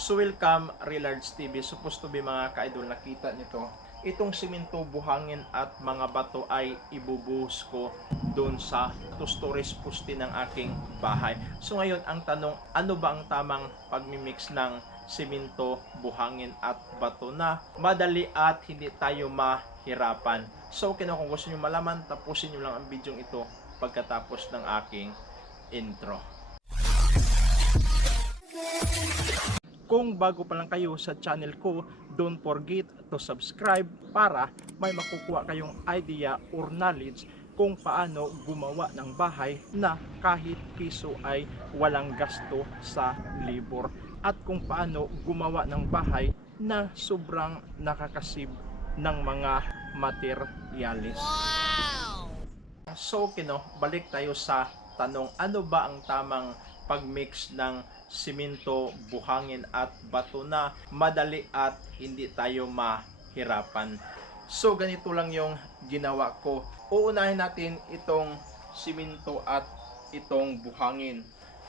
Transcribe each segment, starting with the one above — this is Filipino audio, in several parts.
So welcome Relards TV. Supposed to be mga ka-idol nakita nito. Itong simento, buhangin at mga bato ay ibubuhos ko doon sa stories pusti ng aking bahay. So ngayon ang tanong, ano ba ang tamang pagmimix ng simento, buhangin at bato na madali at hindi tayo mahirapan. So kino kung gusto niyo malaman, tapusin niyo lang ang video ito pagkatapos ng aking intro. Kung bago pa lang kayo sa channel ko, don't forget to subscribe para may makukuha kayong idea or knowledge kung paano gumawa ng bahay na kahit piso ay walang gasto sa libor at kung paano gumawa ng bahay na sobrang nakakasib ng mga materyales. So, kino, balik tayo sa tanong, ano ba ang tamang pagmix ng simento, buhangin at bato na madali at hindi tayo mahirapan. So, ganito lang yung ginawa ko. Uunahin natin itong simento at itong buhangin.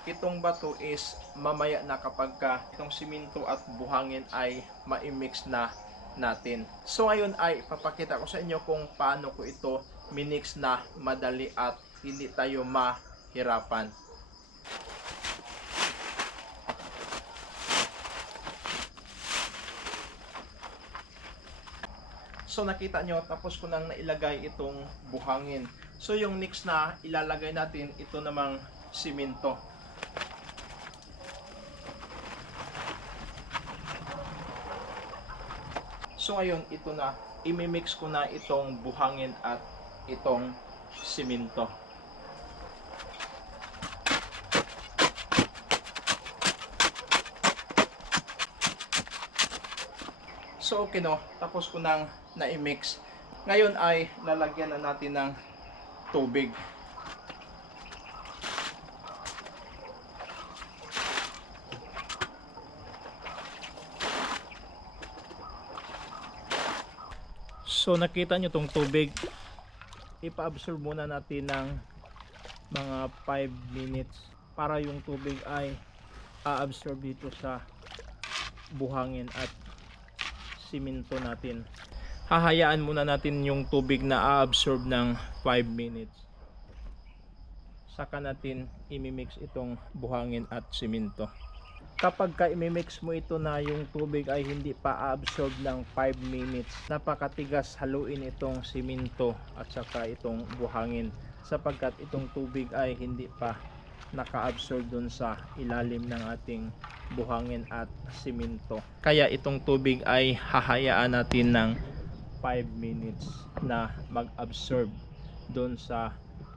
Itong bato is mamaya na kapag ka itong simento at buhangin ay ma-mix na natin. So ngayon ay papakita ko sa inyo kung paano ko ito minix na madali at hindi tayo mahirapan. So nakita nyo, tapos ko nang nailagay itong buhangin. So yung next na ilalagay natin, ito namang simento. So ngayon, ito na, imimix ko na itong buhangin at itong simento. So okay no, tapos ko nang na-mix. Ngayon ay lalagyan na natin ng tubig. So nakita nyo tong tubig. Ipa-absorb muna natin ng mga 5 minutes para yung tubig ay a-absorb dito sa buhangin at simento natin. Hahayaan muna natin yung tubig na a-absorb ng 5 minutes. Saka natin imimix itong buhangin at simento. Kapag ka imimix mo ito na yung tubig ay hindi pa a-absorb ng 5 minutes, napakatigas haluin itong simento at saka itong buhangin sapagkat itong tubig ay hindi pa naka-absorb dun sa ilalim ng ating buhangin at simento. Kaya itong tubig ay hahayaan natin ng 5 minutes na mag-absorb doon sa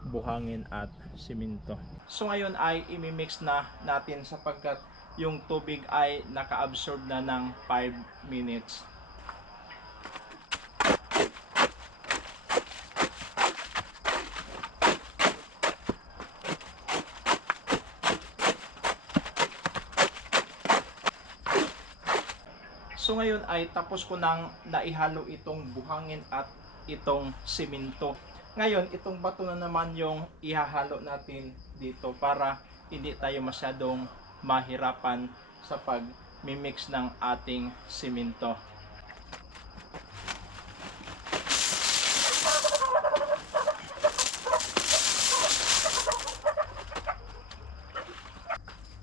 buhangin at simento. So ngayon ay imimix na natin sapagkat yung tubig ay naka-absorb na ng 5 minutes. So ngayon ay tapos ko nang naihalo itong buhangin at itong simento. Ngayon, itong bato na naman yung ihahalo natin dito para hindi tayo masyadong mahirapan sa pag-mix ng ating simento.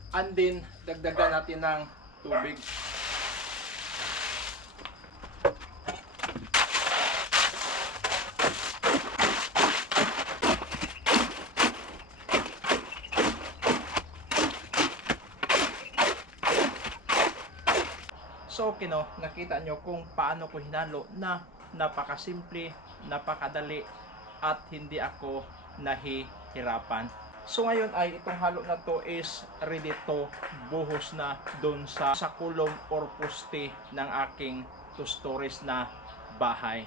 And then, dagdagan natin ng tubig. So, kino, nakita nyo kung paano ko hinalo na napakasimple, napakadali, at hindi ako nahihirapan. So ngayon ay itong halo na to is ready to buhos na doon sa, sa kulong or poste ng aking two stories na bahay.